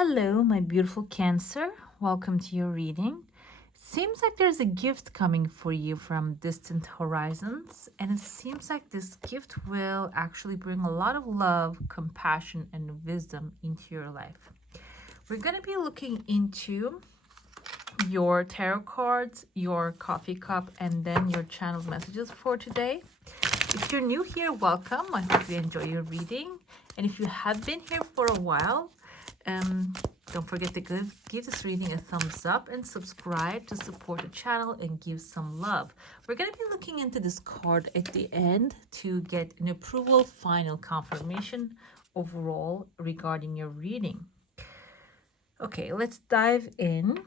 Hello, my beautiful Cancer. Welcome to your reading. Seems like there's a gift coming for you from distant horizons, and it seems like this gift will actually bring a lot of love, compassion, and wisdom into your life. We're going to be looking into your tarot cards, your coffee cup, and then your channeled messages for today. If you're new here, welcome. I hope you enjoy your reading. And if you have been here for a while, don't forget to give this reading a thumbs up and subscribe to support the channel and give some love. We're going to be looking into this card at the end to get an approval, final confirmation overall regarding your reading. Okay, let's dive in.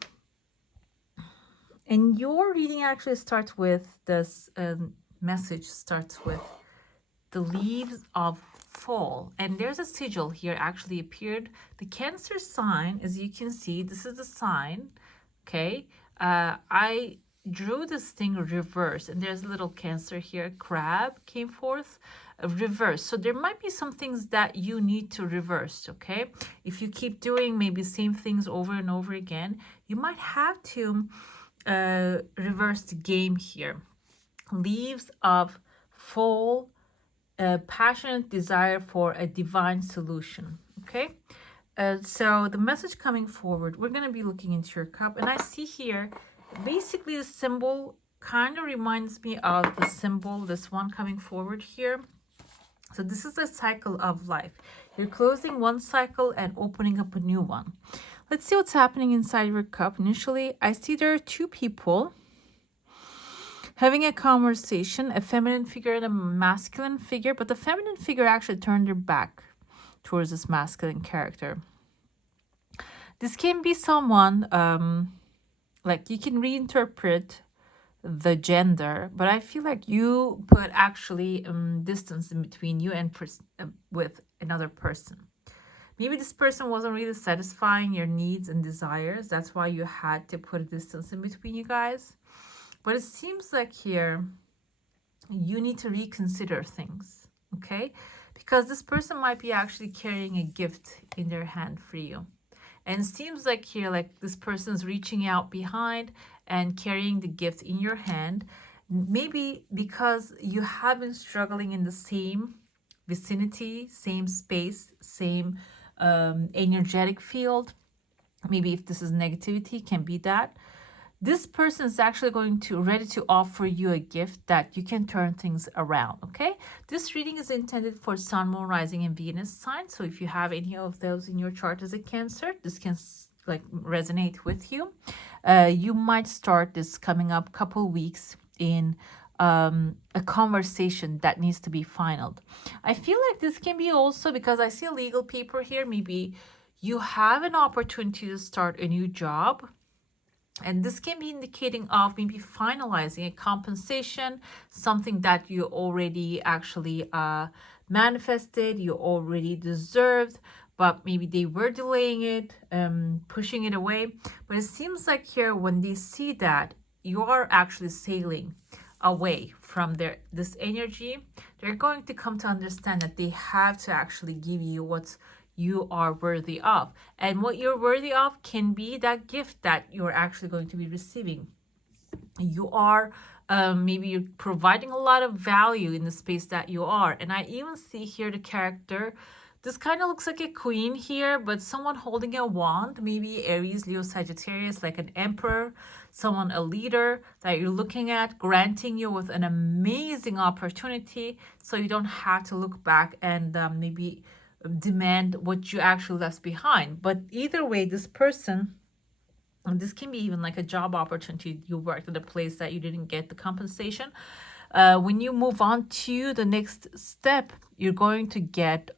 And your reading actually starts with this message starts with the leaves of fall, and there's a sigil here actually appeared. The Cancer sign, as you can see, this is the sign. Okay, I drew this thing reverse, and there's a little Cancer here. Crab came forth reverse, so there might be some things that you need to reverse. Okay, if you keep doing maybe same things over and over again, you might have to reverse the game here. Leaves of fall, a passionate desire for a divine solution. Okay, so the message coming forward, we're going to be looking into your cup, and I see here basically the symbol kind of reminds me of the symbol, this one coming forward here. So this is a cycle of life. You're closing one cycle and opening up a new one. Let's see what's happening inside your cup. Initially, I see there are two people having a conversation, a feminine figure and a masculine figure, but the feminine figure actually turned their back towards this masculine character. This can be someone, like you can reinterpret the gender, but I feel like you put actually distance in between you and with another person. Maybe this person wasn't really satisfying your needs and desires. That's why you had to put a distance in between you guys. But it seems like here you need to reconsider things, okay? Because this person might be actually carrying a gift in their hand for you. And it seems like here, like this person's reaching out behind and carrying the gift in your hand. Maybe because you have been struggling in the same vicinity, same space, same energetic field. Maybe if this is negativity, can be that. This person is actually ready to offer you a gift that you can turn things around, okay? This reading is intended for Sun, Moon, Rising, and Venus signs. So if you have any of those in your chart as a Cancer, this can like resonate with you. You might start this coming up couple weeks in a conversation that needs to be finalized. I feel like this can be also because I see a legal paper here. Maybe you have an opportunity to start a new job. And this can be indicating of maybe finalizing a compensation, something that you already actually manifested, you already deserved, but maybe they were delaying it, pushing it away. But it seems like here when they see that, you are actually sailing away from this energy. They're going to come to understand that they have to actually give you what's you are worthy of, and what you're worthy of can be that gift that you're actually going to be receiving. You are maybe you're providing a lot of value in the space that you are. And I even see here the character, this kind of looks like a queen here, but someone holding a wand, maybe Aries, Leo, Sagittarius, like an emperor, someone, a leader that you're looking at, granting you with an amazing opportunity so you don't have to look back and maybe demand what you actually left behind. But either way, this person, and this can be even like a job opportunity, you worked at a place that you didn't get the compensation. When you move on to the next step, you're going to get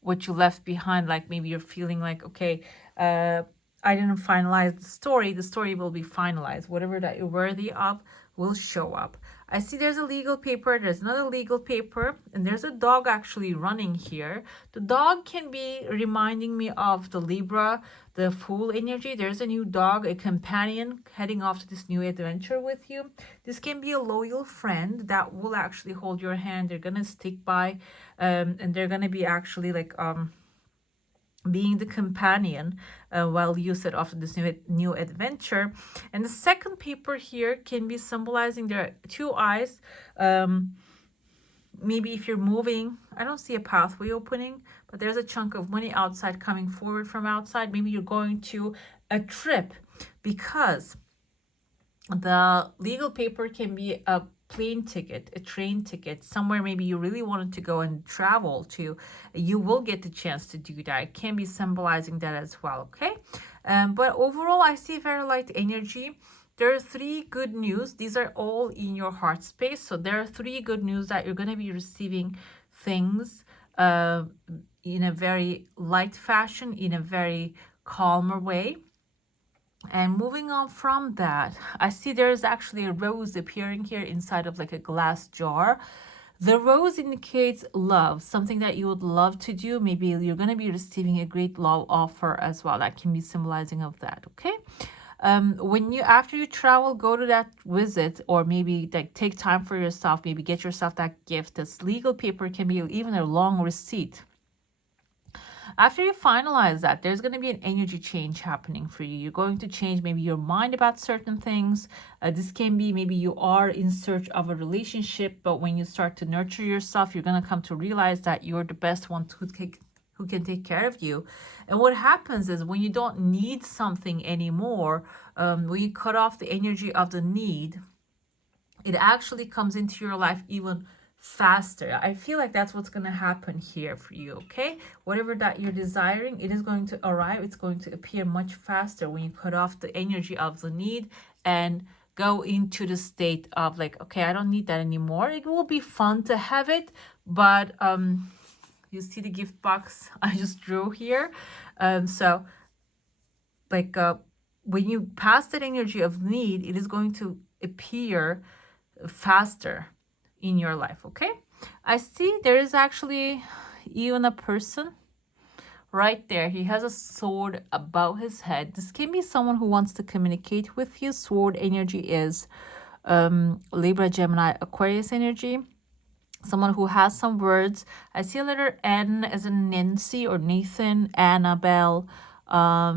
what you left behind. Like maybe you're feeling like, okay, I didn't finalize the story will be finalized. Whatever that you're worthy of will show up. I see there's a legal paper, there's another legal paper, and there's a dog actually running here. The dog can be reminding me of the Libra, the Fool energy. There's a new dog, a companion heading off to this new adventure with you. This can be a loyal friend that will actually hold your hand. They're gonna stick by, and they're gonna be actually like being the companion while you set off to this new adventure. And the second paper here can be symbolizing there are two eyes. Maybe if you're moving, I don't see a pathway opening, but there's a chunk of money outside coming forward from outside. Maybe you're going to a trip, because the legal paper can be a plane ticket, a train ticket, somewhere maybe you really wanted to go and travel to. You will get the chance to do that. It can be symbolizing that as well, okay? But overall, I see very light energy. There are three good news. These are all in your heart space. So there are three good news that you're going to be receiving things in a very light fashion, in a very calmer way. And moving on from that, I see there is actually a rose appearing here inside of like a glass jar. The rose indicates love, something that you would love to do. Maybe you're going to be receiving a great love offer as well. That can be symbolizing of that, okay? When you, after you travel, go to that visit, or maybe like take time for yourself, maybe get yourself that gift. This legal paper can be even a long receipt. After you finalize that, there's going to be an energy change happening for you. You're going to change maybe your mind about certain things. This can be maybe you are in search of a relationship, but when you start to nurture yourself, you're going to come to realize that you're the best one who can take care of you. And what happens is when you don't need something anymore, when you cut off the energy of the need, it actually comes into your life even faster. I feel like that's what's going to happen here for you, okay? Whatever that you're desiring, it is going to arrive. It's going to appear much faster when you cut off the energy of the need and go into the state of like, okay, I don't need that anymore. It will be fun to have it, but you see the gift box I just drew here. So like when you pass that energy of need, it is going to appear faster in your life, okay? I see there is actually even a person right there. He has a sword above his head. This can be someone who wants to communicate with you. Sword energy is Libra, Gemini, Aquarius energy. Someone who has some words. I see a letter N as in Nancy or Nathan, Annabelle,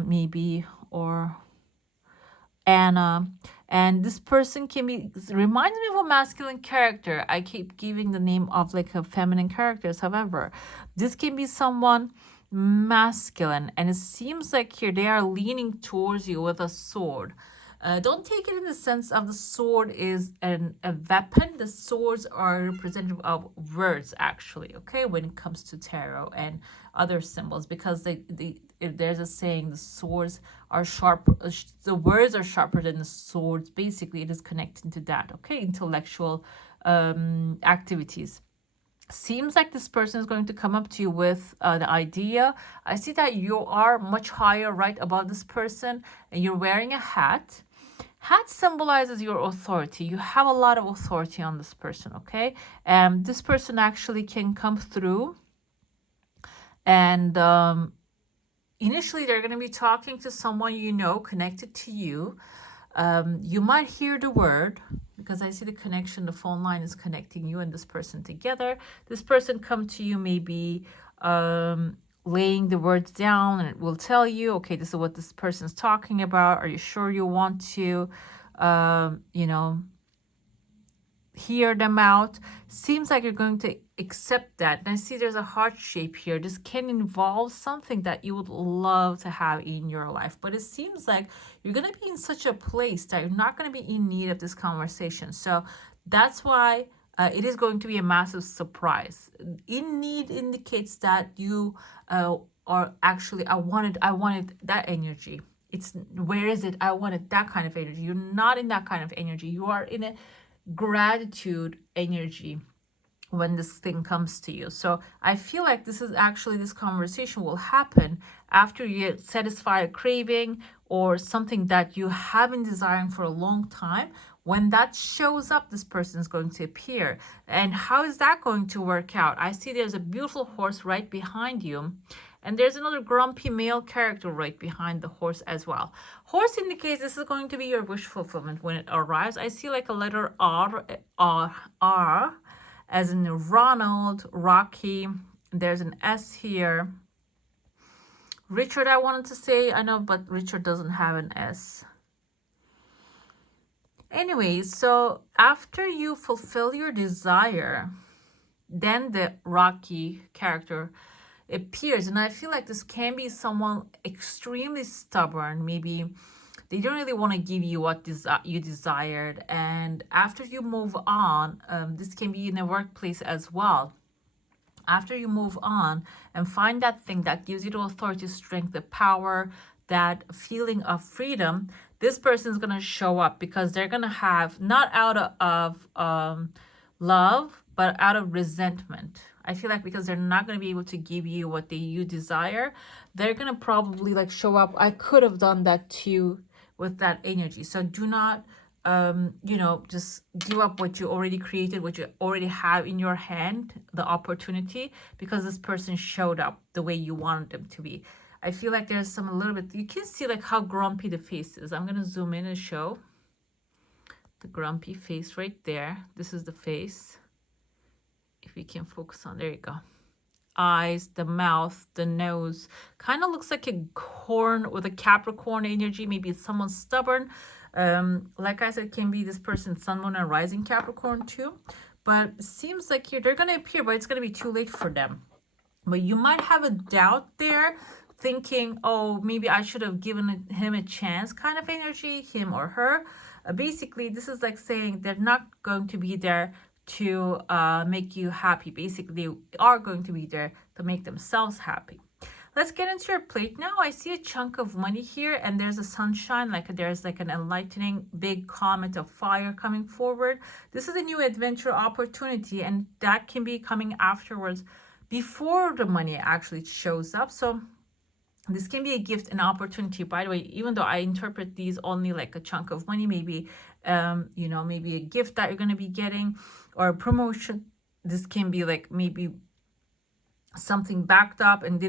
maybe, or Anna. And this person can be, reminds me of a masculine character. I keep giving the name of like a feminine characters. However, this can be someone masculine, and it seems like here they are leaning towards you with a sword. Don't take it in the sense of the sword is a weapon. The swords are representative of words, actually, okay, when it comes to tarot and other symbols, because if there's a saying, the swords are sharp, the words are sharper than the swords. Basically, it is connecting to that, okay, intellectual activities. Seems like this person is going to come up to you with the idea. I see that you are much higher right above this person, and you're wearing a hat. Hat symbolizes your authority. You have a lot of authority on this person, okay? And this person actually can come through, and initially they're going to be talking to someone you know connected to you. You might hear the word, because I see the connection, the phone line is connecting you and this person together. This person come to you maybe laying the words down, and it will tell you, okay, this is what this person's talking about. Are you sure you want to, hear them out? Seems like you're going to accept that. And I see there's a heart shape here. This can involve something that you would love to have in your life, but it seems like you're going to be in such a place that you're not going to be in need of this conversation. So that's why it is going to be a massive surprise. In need indicates that you are actually, I wanted that energy. It's, where is it? I wanted that kind of energy. You're not in that kind of energy. You are in a gratitude energy when this thing comes to you. So I feel like this conversation will happen after you satisfy a craving or something that you have been desiring for a long time. When that shows up, this person is going to appear. And how is that going to work out? I see there's a beautiful horse right behind you. And there's another grumpy male character right behind the horse as well. Horse indicates this is going to be your wish fulfillment when it arrives. I see like a letter R, as in Ronald, Rocky. There's an S here. Richard, I wanted to say, I know, but Richard doesn't have an S. Anyway, so after you fulfill your desire, then the Rocky character appears. And I feel like this can be someone extremely stubborn. Maybe they don't really want to give you what you desired. And after you move on, this can be in a workplace as well. After you move on and find that thing that gives you the authority, strength, the power, that feeling of freedom, this person is going to show up because they're going to have, not out of love, but out of resentment. I feel like because they're not going to be able to give you what you desire, they're going to probably like show up. I could have done that too, with that energy. So do not, just give up what you already created, what you already have in your hand, the opportunity, because this person showed up the way you wanted them to be. I feel like there's a little bit, you can see like how grumpy the face is. I'm going to zoom in and show the grumpy face right there. This is the face. If we can focus on, there you go. Eyes, the mouth, the nose, kind of looks like a corn with a Capricorn energy. Maybe it's someone stubborn. Like I said, it can be this person, Sun, Moon, and Rising Capricorn too. But it seems like they're going to appear, but it's going to be too late for them. But you might have a doubt there, thinking, oh, maybe I should have given him a chance kind of energy, him or her. Basically, this is like saying they're not going to be there to make you happy. Basically, they are going to be there to make themselves happy. Let's get into your plate now. I see a chunk of money here, and there's a sunshine, like there's like an enlightening big comet of fire coming forward. This is a new adventure opportunity, and that can be coming afterwards, before the money actually shows up. So this can be a gift, an opportunity. By the way, even though I interpret these only like a chunk of money, maybe maybe a gift that you're going to be getting, or a promotion. This can be like maybe something backed up and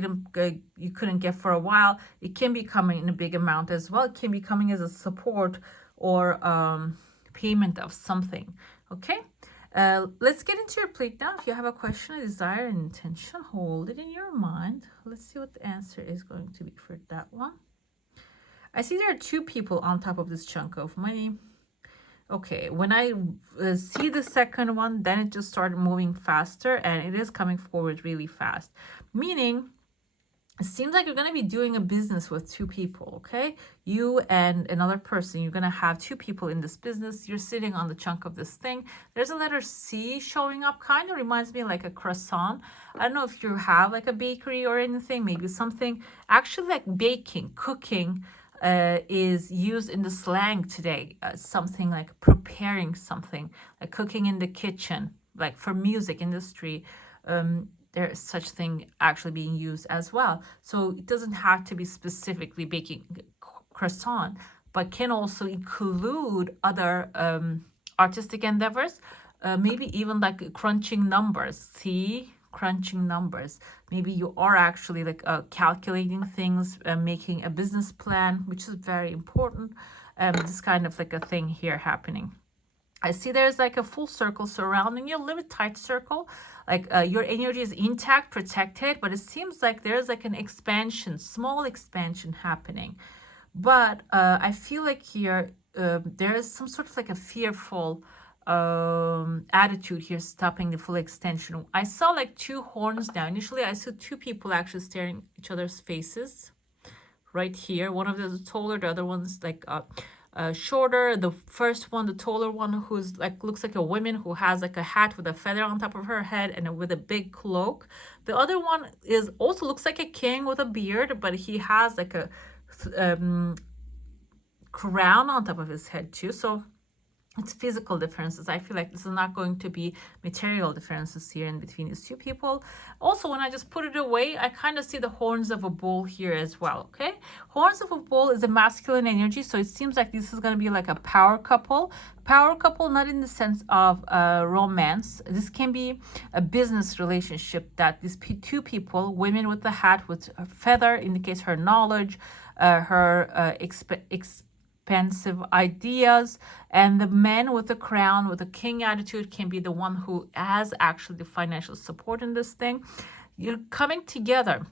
you couldn't get for a while. It can be coming in a big amount as well. It can be coming as a support or payment of something. Okay, let's get into your plate now. If you have a question, a desire, an intention, hold it in your mind. Let's see what the answer is going to be for that one. I see there are two people on top of this chunk of money. Okay, when I see the second one, then it just started moving faster, and it is coming forward really fast. Meaning, it seems like you're going to be doing a business with two people, okay? You and another person, you're going to have two people in this business. You're sitting on the chunk of this thing. There's a letter C showing up, kind of reminds me like a croissant. I don't know if you have like a bakery or anything, maybe something actually like baking, cooking, is used in the slang today. Something like preparing something, like cooking in the kitchen, like for music industry. There's such thing actually being used as well. So it doesn't have to be specifically baking croissant, but can also include other artistic endeavors. Maybe even like crunching numbers. See? Crunching numbers. Maybe you are actually like calculating things, making a business plan, which is very important. This kind of like a thing here happening. I see there's like a full circle surrounding you, a little bit tight circle, like your energy is intact, protected, but it seems like there's like an expansion, small expansion happening. But I feel like here there is some sort of like a fearful attitude here, stopping the full extension. I saw like two horns now. Initially, I saw two people actually staring each other's faces right here. One of them is taller, the other one's like shorter. The first one, the taller one, who's like looks like a woman who has like a hat with a feather on top of her head and with a big cloak. The other one is also looks like a king with a beard, but he has like a crown on top of his head too. So it's physical differences. I feel like this is not going to be material differences here in between these two people. Also, when I just put it away, I kind of see the horns of a bull here as well, okay? Horns of a bull is a masculine energy, so it seems like this is going to be like a power couple. Power couple, not in the sense of romance. This can be a business relationship that these two people, women with the hat with a feather, indicates her knowledge, her expensive ideas, and the man with the crown with the king attitude can be the one who has actually the financial support in this thing. You're coming together.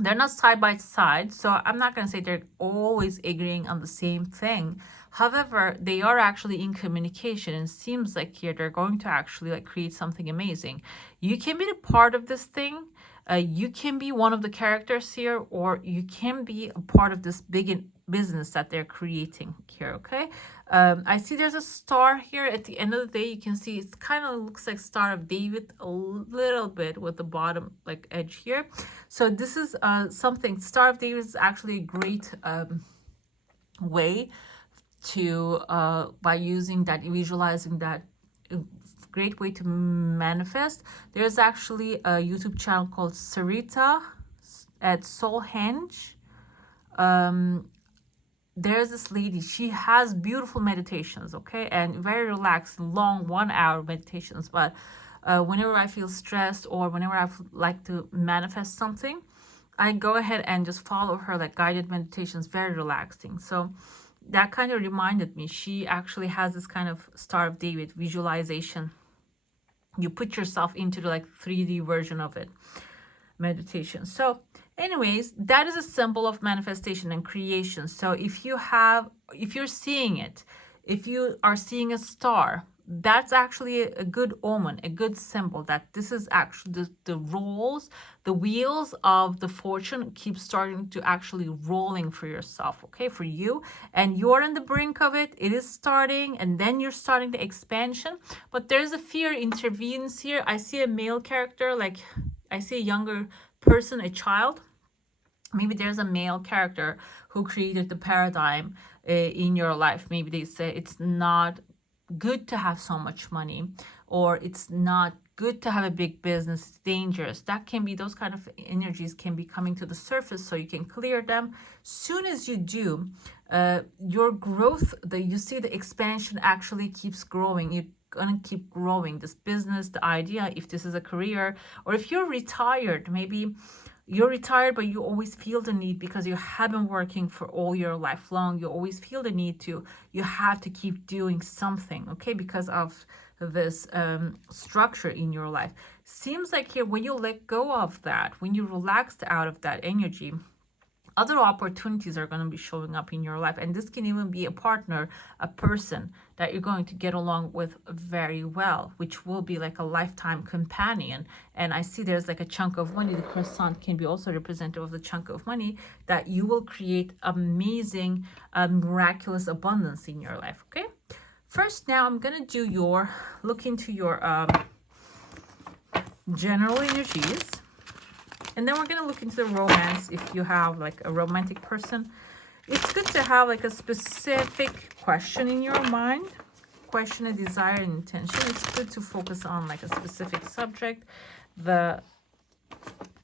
they're not side by side, so I'm not going to say they're always agreeing on the same thing. However, they are actually in communication, and seems like here they're going to actually like create something amazing. You can be the part of this thing. You can be one of the characters here, or you can be a part of this big business that they're creating here. Okay, I see there's a star here at the end of the day. You can see it kind of looks like Star of David a little bit with the bottom like edge here. So this is something. Star of David is actually a great way to by using that, visualizing that, great way to manifest. There's actually a YouTube channel called Sarita at Soulhenge. There's this lady, she has beautiful meditations, okay, and very relaxed, long 1 hour meditations. But whenever I feel stressed or whenever I like to manifest something, I go ahead and just follow her like guided meditations, very relaxing. So that kind of reminded me, she actually has this kind of Star of David visualization. You put yourself into the like 3D version of it, meditation. So anyways, that is a symbol of manifestation and creation. So if you're seeing it, if you are seeing a star, that's actually a good omen, a good symbol that this is actually the rolls, the wheels of the fortune keep starting to actually rolling for yourself, okay, for you, and you're on the brink of it. It is starting, and then you're starting the expansion, but there's a fear intervenes here. I see a male character, like I see a younger person, a child. Maybe there's a male character who created the paradigm in your life. Maybe they say it's not good to have so much money, or it's not good to have a big business, it's dangerous. That can be, those kind of energies can be coming to the surface, so you can clear them. Soon as you do, your growth, you see the expansion actually keeps growing. You're gonna keep growing this business, the idea, if this is a career, or if you're retired, maybe you're retired, but you always feel the need because you have been working for all your life long. You always feel the need to, you have to keep doing something, okay, because of this structure in your life. Seems like here, when you let go of that, when you relax out of that energy, other opportunities are going to be showing up in your life. And this can even be a partner, a person that you're going to get along with very well, which will be like a lifetime companion. And I see there's like a chunk of money. The croissant can be also representative of the chunk of money that you will create amazing, miraculous abundance in your life. Okay. First, now I'm going to do look into your general energies. And then we're going to look into the romance. If you have like a romantic person, it's good to have like a specific question in your mind, question, a desire, and intention. It's good to focus on like a specific subject. The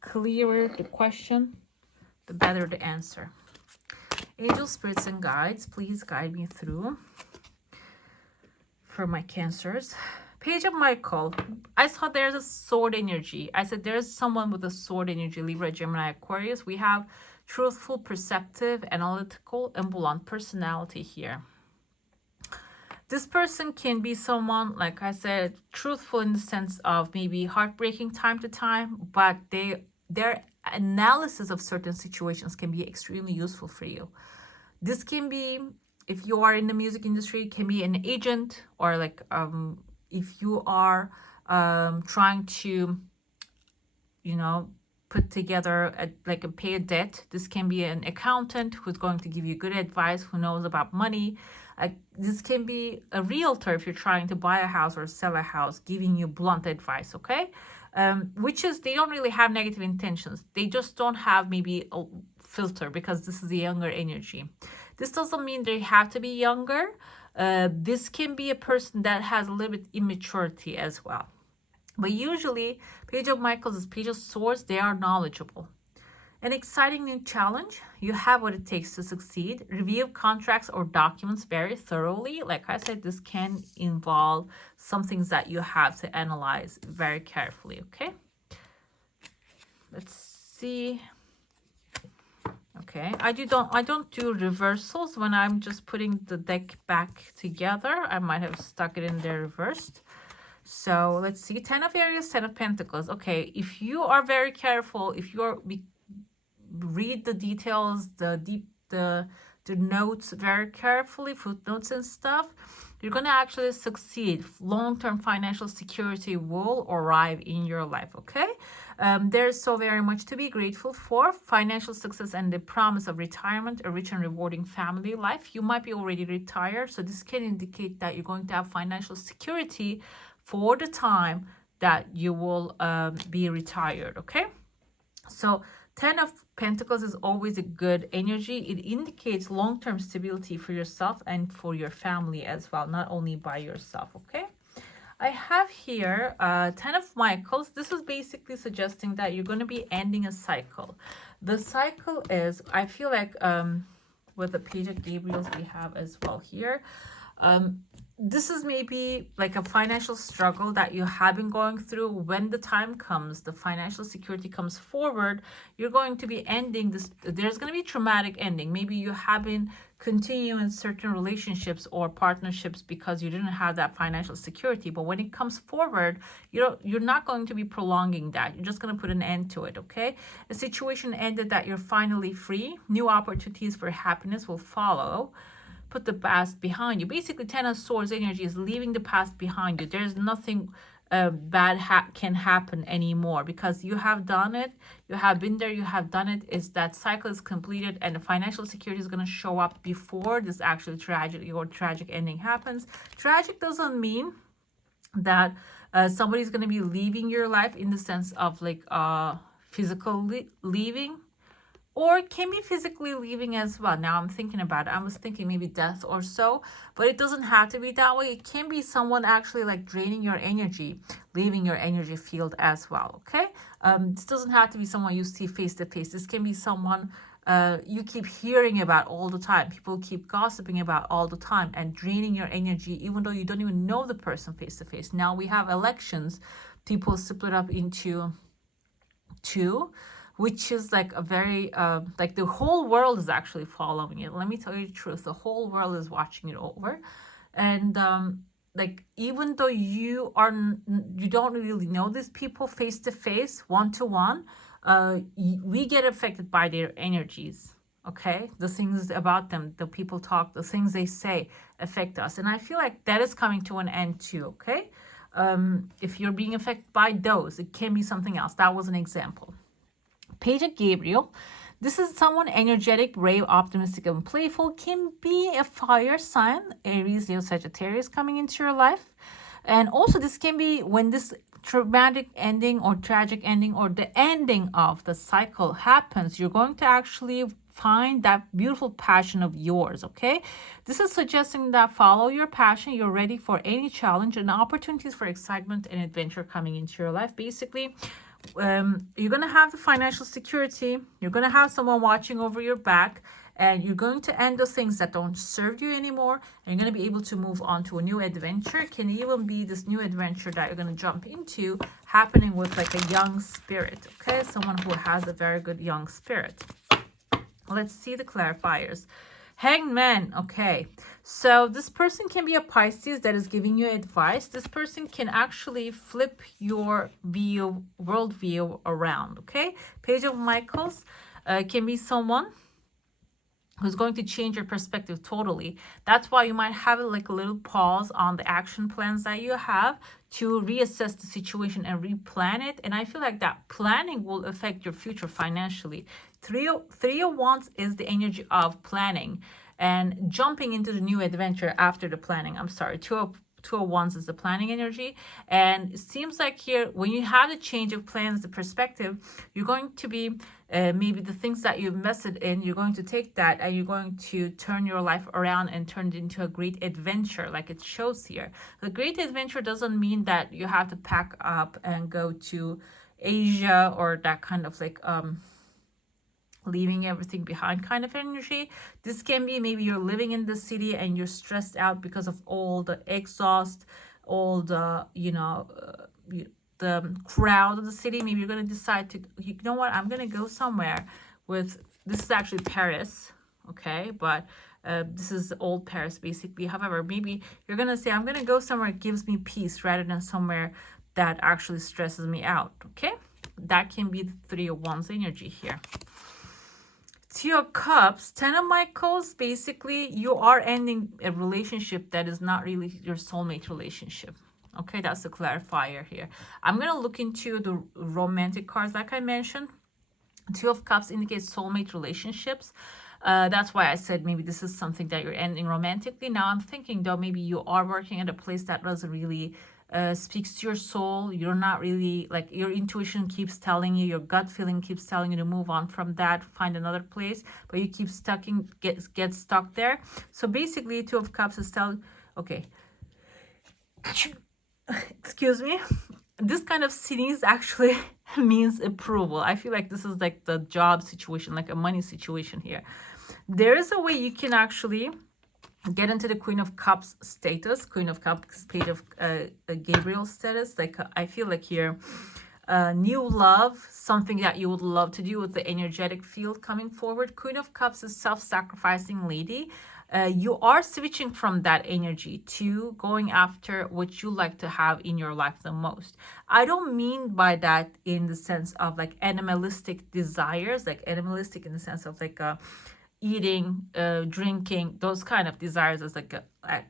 clearer the question, the better the answer. Angel, spirits, and guides, please guide me through for my Cancers. Page of Michael. I saw there's a sword energy. I said there's someone with a sword energy, Libra, Gemini, Aquarius. We have truthful, perceptive, analytical, and blunt personality here. This person can be someone, like I said, truthful in the sense of maybe heartbreaking time to time, but their analysis of certain situations can be extremely useful for you. This can be, if you are in the music industry, it can be an agent, or like if you are trying to, put together pay a debt, this can be an accountant who's going to give you good advice, who knows about money. This can be a realtor if you're trying to buy a house or sell a house, giving you blunt advice, okay? Which is, they don't really have negative intentions. They just don't have maybe a filter, because this is a younger energy. This doesn't mean they have to be younger. This can be a person that has a little bit immaturity as well. But usually, Page of Michaels is Page of Swords. They are knowledgeable. An exciting new challenge. You have what it takes to succeed. Review contracts or documents very thoroughly. Like I said, this can involve some things that you have to analyze very carefully, okay? Let's see. Okay, I don't do reversals when I'm just putting the deck back together. I might have stuck it in there reversed. So let's see. 10 of Aries, 10 of Pentacles. Okay, if you are very careful, if you're read the details, the notes very carefully, footnotes and stuff, you're going to actually succeed. Long-term financial security will arrive in your life, okay? There's so very much to be grateful for. Financial success and the promise of retirement, a rich and rewarding family life. You might be already retired, so this can indicate that you're going to have financial security for the time that you will be retired, okay? So 10 of Pentacles is always a good energy. It indicates long-term stability for yourself and for your family as well, not only by yourself, okay? I have here 10 of Michaels. This is basically suggesting that you're going to be ending a cycle. The cycle is, I feel like with the Page of Gabriels we have as well here, this is maybe like a financial struggle that you have been going through. When the time comes, the financial security comes forward, you're going to be ending this. There's going to be traumatic ending. Maybe you have been continuing certain relationships or partnerships because you didn't have that financial security. But when it comes forward, you're not going to be prolonging that. You're just going to put an end to it, okay? A situation ended that you're finally free. New opportunities for happiness will follow. Put the past behind you. Basically, 10 of Swords energy is leaving the past behind you. There's nothing bad can happen anymore because you have done it. You have been there. You have done it. Is that cycle is completed, and the financial security is going to show up before this actual tragedy or tragic ending happens. Tragic doesn't mean that somebody's going to be leaving your life in the sense of like physically leaving. Or it can be physically leaving as well. Now I'm thinking about it. I was thinking maybe death or so, but it doesn't have to be that way. It can be someone actually like draining your energy, leaving your energy field as well, okay? This doesn't have to be someone you see face to face. This can be someone you keep hearing about all the time. People keep gossiping about all the time and draining your energy, even though you don't even know the person face to face. Now we have elections. People split up into two, which is like a very, like the whole world is actually following it. Let me tell you the truth. The whole world is watching it over. And like, even though you don't really know these people face to face, one to one, we get affected by their energies. Okay. The things about them, the people talk, the things they say affect us. And I feel like that is coming to an end too. Okay. If you're being affected by those, it can be something else. That was an example. Page of Gabriel. This is someone energetic, brave, optimistic, and playful. Can be a fire sign, Aries, Leo, Sagittarius coming into your life. And also this can be when this traumatic ending or tragic ending or the ending of the cycle happens, you're going to actually find that beautiful passion of yours, okay? This is suggesting that follow your passion. You're ready for any challenge and opportunities for excitement and adventure coming into your life. Basically, you're going to have the financial security. You're going to have someone watching over your back, and you're going to end the things that don't serve you anymore, and you're going to be able to move on to a new adventure. It can even be this new adventure that you're going to jump into happening with like a young spirit, okay? Someone who has a very good young spirit. Let's see the clarifiers. Hanged Man, okay. So this person can be a Pisces that is giving you advice. This person can actually flip your worldview around, okay? Page of Michaels can be someone who's going to change your perspective totally. That's why you might have like a little pause on the action plans that you have to reassess the situation and replan it. And I feel like that planning will affect your future financially. Three of Wands is the energy of planning and jumping into the new adventure after the planning. I'm sorry, Two of Wands is the planning energy. And it seems like here, when you have the change of plans, the perspective, you're going to be maybe the things that you've invested in, you're going to take that and you're going to turn your life around and turn it into a great adventure like it shows here. The great adventure doesn't mean that you have to pack up and go to Asia or that kind of like leaving everything behind kind of energy. This can be maybe you're living in the city and you're stressed out because of all the exhaust, all the the crowd of the city. Maybe you're going to decide to, you know what, I'm going to go somewhere with, this is actually Paris, okay, but this is old Paris basically. However, maybe you're going to say, I'm going to go somewhere that gives me peace rather than somewhere that actually stresses me out, okay? That can be the Three of Wands energy here. Two of Cups, Ten of Michaels, basically you are ending a relationship that is not really your soulmate relationship. Okay, that's the clarifier here. I'm going to look into the romantic cards like I mentioned. Two of Cups indicates soulmate relationships. That's why I said maybe this is something that you're ending romantically. Now I'm thinking though, maybe you are working at a place that doesn't really speaks to your soul. You're not really, like, your intuition keeps telling you, your gut feeling keeps telling you to move on from that, find another place, but you keep get stuck there. So basically, Two of Cups is telling, okay, excuse me, this kind of sneeze actually means approval. I feel like this is like the job situation, like a money situation here. There is a way you can actually get into the Queen of Cups status, Queen of Cups, Page of Gabriel status. Like I feel like here, new love, something that you would love to do with the energetic field coming forward. Queen of Cups is self-sacrificing lady. You are switching from that energy to going after what you like to have in your life the most. I don't mean by that in the sense of like animalistic desires, like animalistic in the sense of like eating, drinking, those kind of desires as like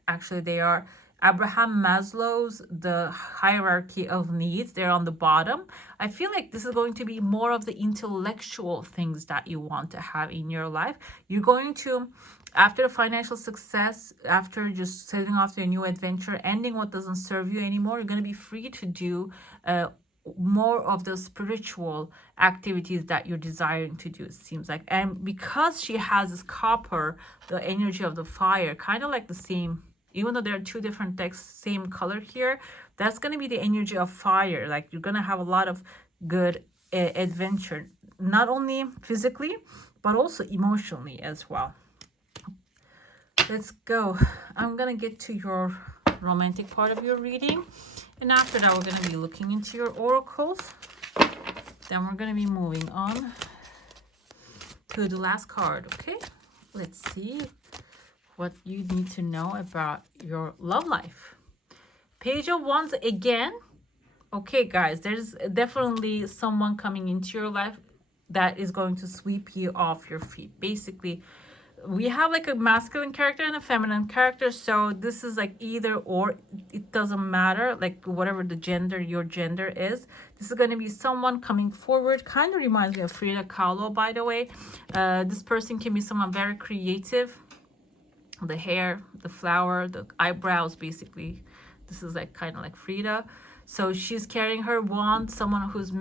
actually they are Abraham Maslow's the hierarchy of needs. They're on the bottom. I feel like this is going to be more of the intellectual things that you want to have in your life. You're going to, after financial success, after just setting off to a new adventure, ending what doesn't serve you anymore, you're going to be free to do more of the spiritual activities that you're desiring to do, it seems like. And because she has this copper, the energy of the fire, kind of like the same, even though there are two different decks, same color here, that's going to be the energy of fire. Like you're going to have a lot of good adventure, not only physically, but also emotionally as well. Let's go. I'm going to get to your romantic part of your reading. And after that, we're going to be looking into your oracles. Then we're going to be moving on to the last card, okay? Let's see what you need to know about your love life. Page of Wands again. Okay, guys, there's definitely someone coming into your life that is going to sweep you off your feet. Basically, we have like a masculine character and a feminine character, so this is like either or, it doesn't matter, like whatever the gender, your gender is. This is going to be someone coming forward. Kind of reminds me of Frida Kahlo, by the way. This person can be someone very creative. The hair, the flower, the eyebrows, basically. This is like kind of like Frida. So she's carrying her wand, someone who's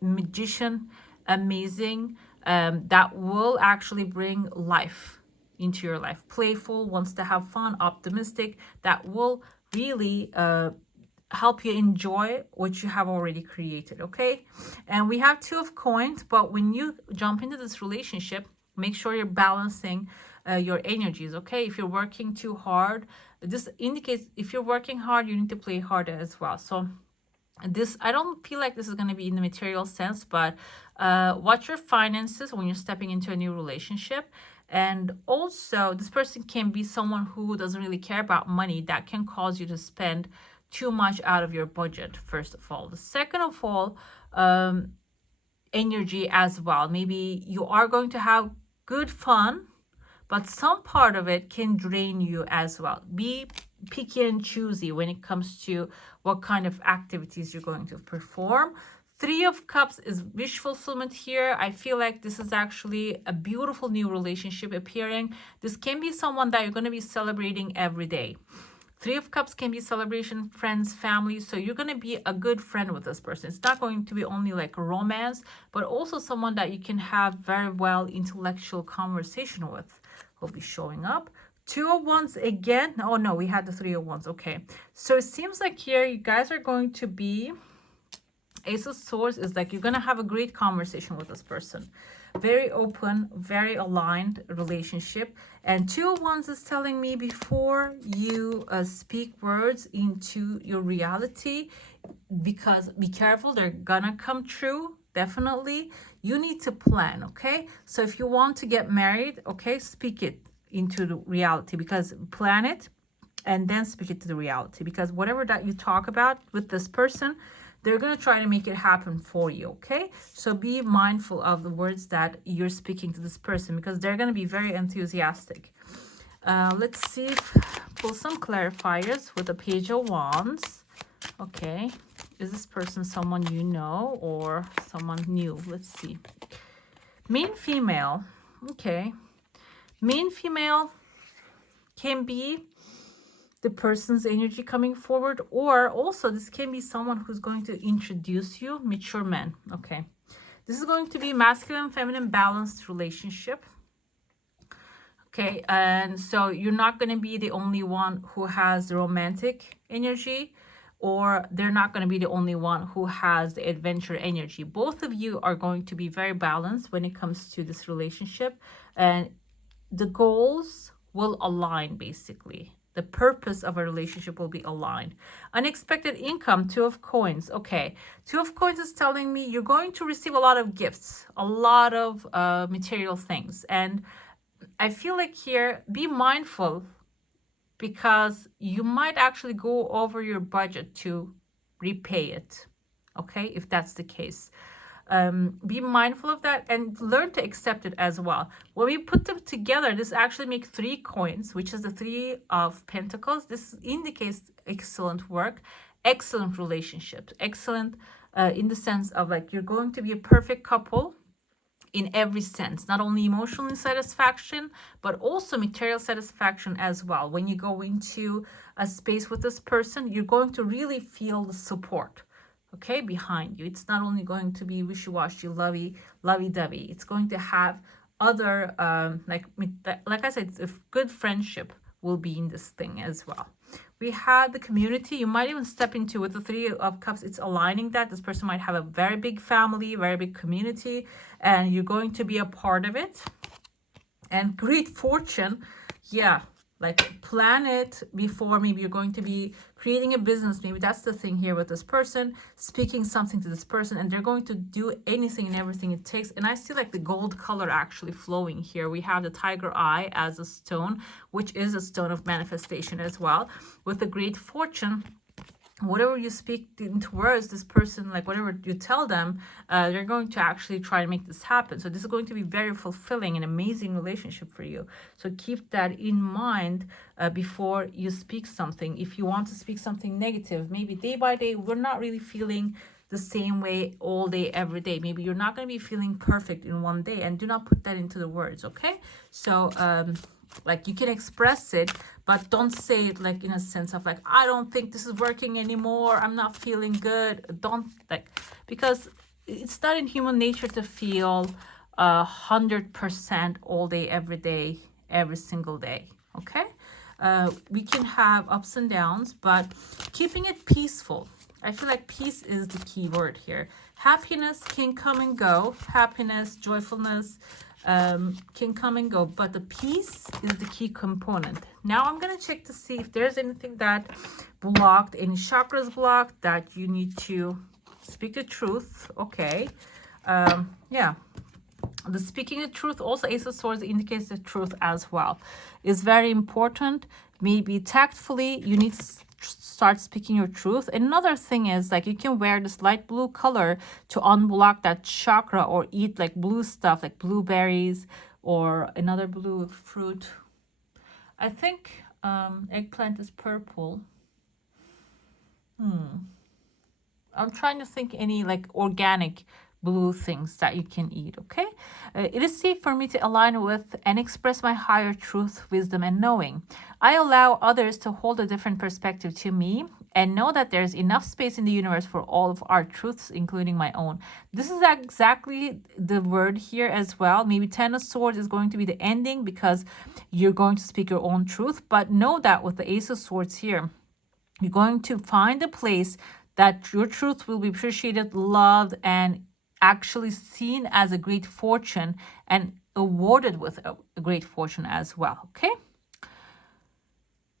magician, amazing, that will actually bring life into your life. Playful, wants to have fun, optimistic, that will really help you enjoy what you have already created, okay? And we have Two of Coins, but when you jump into this relationship, make sure you're balancing your energies, okay? If you're working too hard, this indicates if you're working hard, you need to play harder as well. So this, I don't feel like this is going to be in the material sense, but watch your finances when you're stepping into a new relationship. And also, this person can be someone who doesn't really care about money. That can cause you to spend too much out of your budget, first of all. The second of all, energy as well. Maybe you are going to have good fun, but some part of it can drain you as well. Be picky and choosy when it comes to what kind of activities you're going to perform. Three of Cups is wish fulfillment here. I feel like this is actually a beautiful new relationship appearing. This can be someone that you're going to be celebrating every day. Three of Cups can be celebration, friends, family. So you're going to be a good friend with this person. It's not going to be only like a romance, but also someone that you can have very well intellectual conversation with will be showing up. Two of Wands again. Oh no, we had the Three of Wands. Okay. So it seems like here you guys are going to be, Ace of Swords is like you're going to have a great conversation with this person. Very open, very aligned relationship. And Two of Wands is telling me before you speak words into your reality, because be careful, they're gonna come true. Definitely. You need to plan, okay? So if you want to get married, okay, speak it into the reality, because plan it and then speak it to the reality, because whatever that you talk about with this person, they're going to try to make it happen for you, okay? So be mindful of the words that you're speaking to this person, because they're going to be very enthusiastic. Let's see, pull some clarifiers with the Page of Wands. Okay, is this person someone you know or someone new? Let's see. Main female. Okay, main female can be the person's energy coming forward, or also this can be someone who's going to introduce you, mature men. Okay, this is going to be masculine feminine balanced relationship. Okay, and so you're not going to be the only one who has the romantic energy, or they're not going to be the only one who has the adventure energy. Both of you are going to be very balanced when it comes to this relationship, and the goals will align basically. The purpose of a relationship will be aligned. Unexpected income, Two of Coins. Okay, Two of Coins is telling me you're going to receive a lot of gifts, a lot of material things. And I feel like here, be mindful, because you might actually go over your budget to repay it. Okay, if that's the case. Be mindful of that and learn to accept it as well. When we put them together, this actually makes 3 coins, which is the 3 of Pentacles. This indicates excellent work, excellent relationships, excellent in the sense of like you're going to be a perfect couple in every sense, not only emotional satisfaction, but also material satisfaction as well. When you go into a space with this person, you're going to really feel the support, okay, behind you. It's not only going to be wishy-washy, lovey-dovey. It's going to have other, like I said, a good friendship will be in this thing as well. We have the community. You might even step into, with the 3 of Cups, it's aligning that. This person might have a very big family, very big community, and you're going to be a part of it. And great fortune, yeah, like plan it before. Maybe you're going to be creating a business. Maybe that's the thing here with this person, speaking something to this person, and they're going to do anything and everything it takes. And I see like the gold color actually flowing here. We have the tiger eye as a stone, which is a stone of manifestation as well. With the great fortune, whatever you speak into words, this person, like whatever you tell them, they're going to actually try to make this happen. So this is going to be very fulfilling and amazing relationship for you. So keep that in mind before you speak something. If you want to speak something negative, maybe day by day, we're not really feeling the same way all day, every day. Maybe you're not going to be feeling perfect in one day, and do not put that into the words, okay? So, like you can express it, but don't say it like in a sense of like, I don't think this is working anymore, I'm not feeling good. Don't, like, because it's not in human nature to feel 100% all day, every day, every single day, okay? We can have ups and downs, but keeping it peaceful. I feel like peace is the key word here. Happiness can come and go. Happiness, joyfulness, can come and go, but the peace is the key component. Now I'm going to check to see if there's anything that blocked, any chakras blocked, that you need to speak the truth. Okay, yeah, the speaking the truth, also Ace of Swords indicates the truth as well, is very important. Maybe tactfully you need to start speaking your truth. Another thing is like you can wear this light blue color to unblock that chakra, or eat like blue stuff like blueberries or another blue fruit. I think eggplant is purple. I'm trying to think any like organic blue things that you can eat, okay? It is safe for me to align with and express my higher truth, wisdom, and knowing. I allow others to hold a different perspective to me and know that there's enough space in the universe for all of our truths, including my own. This is exactly the word here as well. Maybe 10 of Swords is going to be the ending because you're going to speak your own truth, but know that with the Ace of Swords here, you're going to find a place that your truth will be appreciated, loved, and actually seen as a great fortune and awarded with a great fortune as well, okay?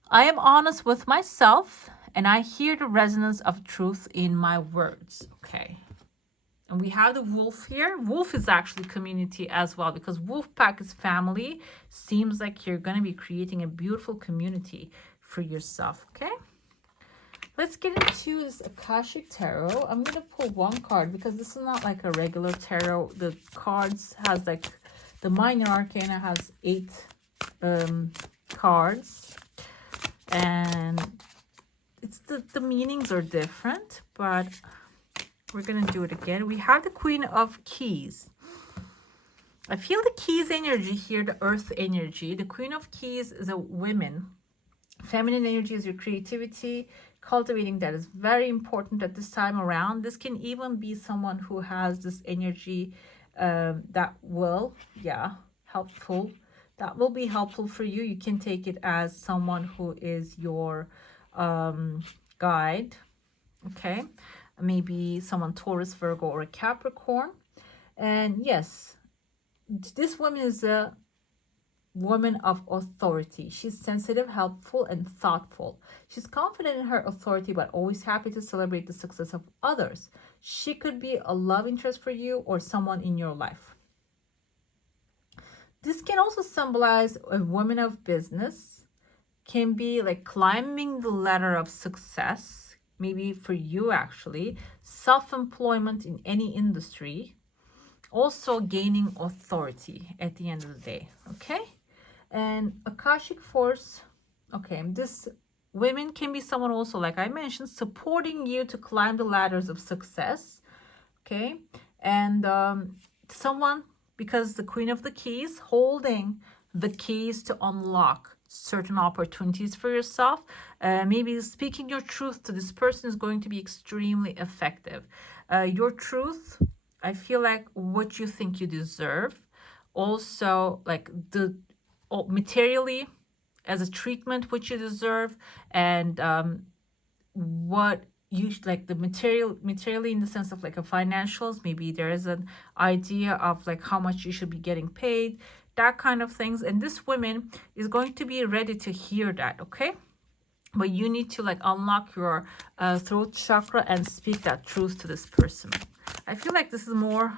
I am honest with myself and I hear the resonance of truth in my words, okay? And we have the wolf here. Wolf is actually community as well, because wolf pack is family. Seems like you're going to be creating a beautiful community for yourself, okay? Let's get into this Akashic Tarot. I'm going to pull one card because this is not like a regular tarot. The cards has like, the minor arcana has 8 cards. And it's the meanings are different, but we're going to do it again. We have the Queen of Keys. I feel the keys energy here, the earth energy. The Queen of Keys is a woman. Feminine energy is your creativity. Cultivating that is very important at this time around. This can even be someone who has this energy that will, helpful. That will be helpful for you. You can take it as someone who is your guide. Okay. Maybe someone Taurus, Virgo, or a Capricorn. And yes, this woman is a woman of authority. She's sensitive, helpful, and thoughtful. She's confident in her authority, but always happy to celebrate the success of others. She could be a love interest for you or someone in your life. This can also symbolize a woman of business. Can be like climbing the ladder of success, maybe for you actually. Self-employment in any industry. Also gaining authority at the end of the day, okay? And Akashic Force, okay, this women can be someone also, like I mentioned, supporting you to climb the ladders of success, okay? And someone, because the Queen of the Keys, holding the keys to unlock certain opportunities for yourself. Maybe speaking your truth to this person is going to be extremely effective. Your truth, I feel like what you think you deserve. Also, like the materially as a treatment, which you deserve, and what you like the materially in the sense of like a financials. Maybe there is an idea of like how much you should be getting paid, that kind of things. And this woman is going to be ready to hear that, okay? But you need to like unlock your throat chakra and speak that truth to this person. I feel like this is more...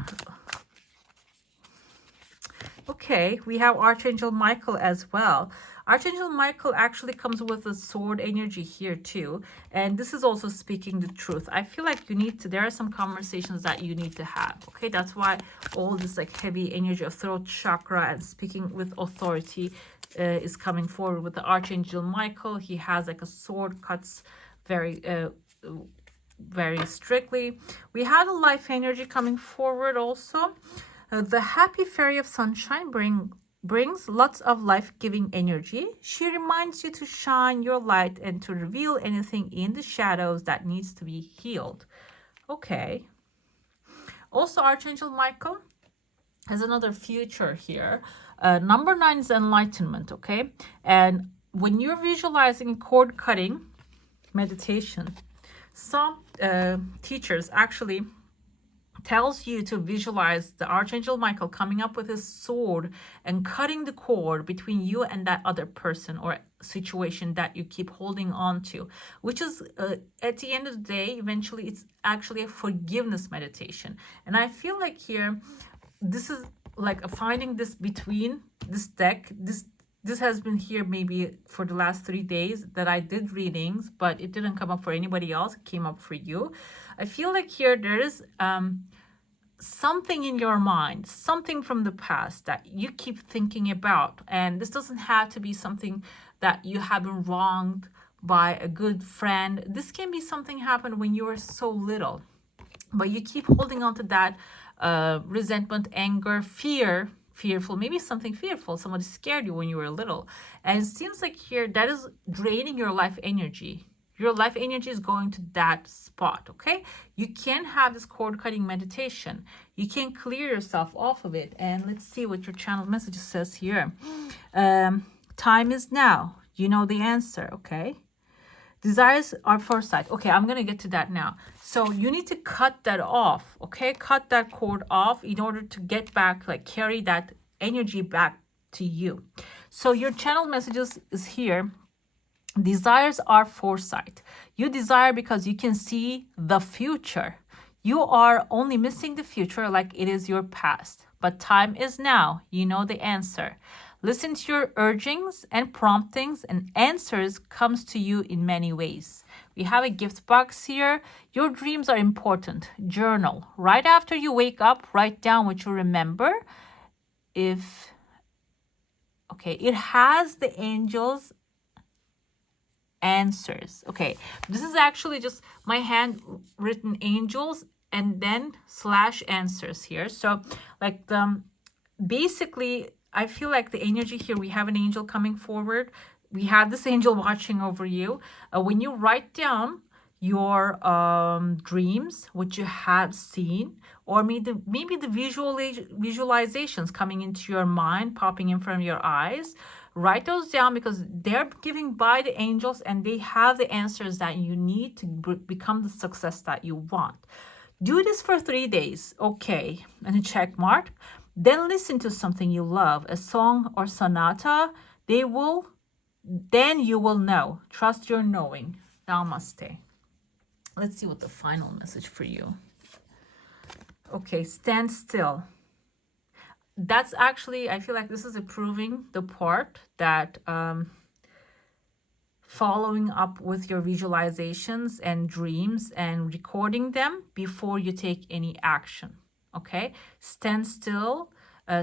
Okay, we have Archangel Michael as well. Archangel Michael actually comes with a sword energy here too. And this is also speaking the truth. I feel like you need to, there are some conversations that you need to have. Okay, that's why all this like heavy energy of throat chakra and speaking with authority is coming forward with the Archangel Michael. He has like a sword, cuts very strictly. We had a life energy coming forward also. The happy fairy of sunshine brings lots of life-giving energy. She reminds you to shine your light and to reveal anything in the shadows that needs to be healed. Okay. Also, Archangel Michael has another future here. Number 9 is enlightenment, okay? And when you're visualizing cord cutting meditation, some teachers actually tells you to visualize the Archangel Michael coming up with his sword and cutting the cord between you and that other person or situation that you keep holding on to, which is at the end of the day, eventually it's actually a forgiveness meditation. And I feel like here, this is like finding this between this deck. This has been here maybe for the last 3 days that I did readings, but it didn't come up for anybody else. It came up for you. I feel like here there is something in your mind, something from the past that you keep thinking about. And this doesn't have to be something that you have been wronged by a good friend. This can be something happened when you were so little, but you keep holding on to that resentment, anger, fearful, maybe something fearful. Somebody scared you when you were little. And it seems like here that is draining your life energy. Your life energy is going to that spot, okay? You can have this cord cutting meditation. You can clear yourself off of it. And let's see what your channel message says here. Time is now. You know the answer, okay? Desires are foresight. Okay, I'm going to get to that now. So you need to cut that off, okay? Cut that cord off in order to get back, like carry that energy back to you. So your channel messages is here. Desires are foresight. You desire because you can see the future. You are only missing the future like it is your past. But time is now. You know the answer. Listen to your urgings and promptings, and answers comes to you in many ways. We have a gift box here. Your dreams are important. Journal. Right after you wake up, write down what you remember. It has the angels answers. Okay, this is actually just my handwritten angels and then / answers here. So like basically I feel like the energy here, we have an angel coming forward. We have this angel watching over you. When you write down your dreams, what you have seen, or maybe the visualizations coming into your mind, popping in front of your eyes, write those down, because they're giving by the angels and they have the answers that you need to become the success that you want. Do this for 3 days, okay, and a check mark. Then listen to something you love, a song or sonata. Then you will know. Trust your knowing. Namaste. Let's see what the final message for you. Okay, stand still. That's actually, I feel like this is approving the part that following up with your visualizations and dreams and recording them before you take any action. Okay, stand still,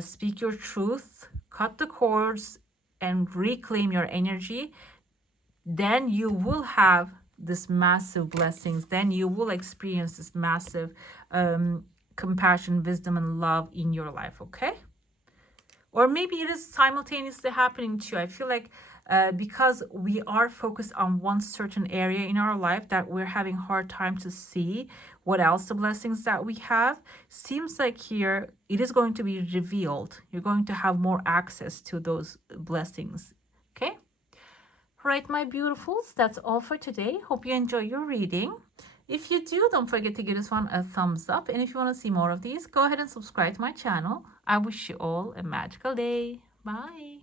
speak your truth, cut the cords, and reclaim your energy. Then you will have this massive blessings. Then you will experience this massive compassion, wisdom, and love in your life. Okay, or maybe it is simultaneously happening to you. I feel like because we are focused on one certain area in our life, that we're having a hard time to see what else the blessings that we have. Seems like here it is going to be revealed. You're going to have more access to those blessings. Okay, right, my beautifuls, that's all for today. Hope you enjoy your reading. If you do, don't forget to give this one a thumbs up, and if you want to see more of these, go ahead and subscribe to my channel. I wish you all a magical day. Bye.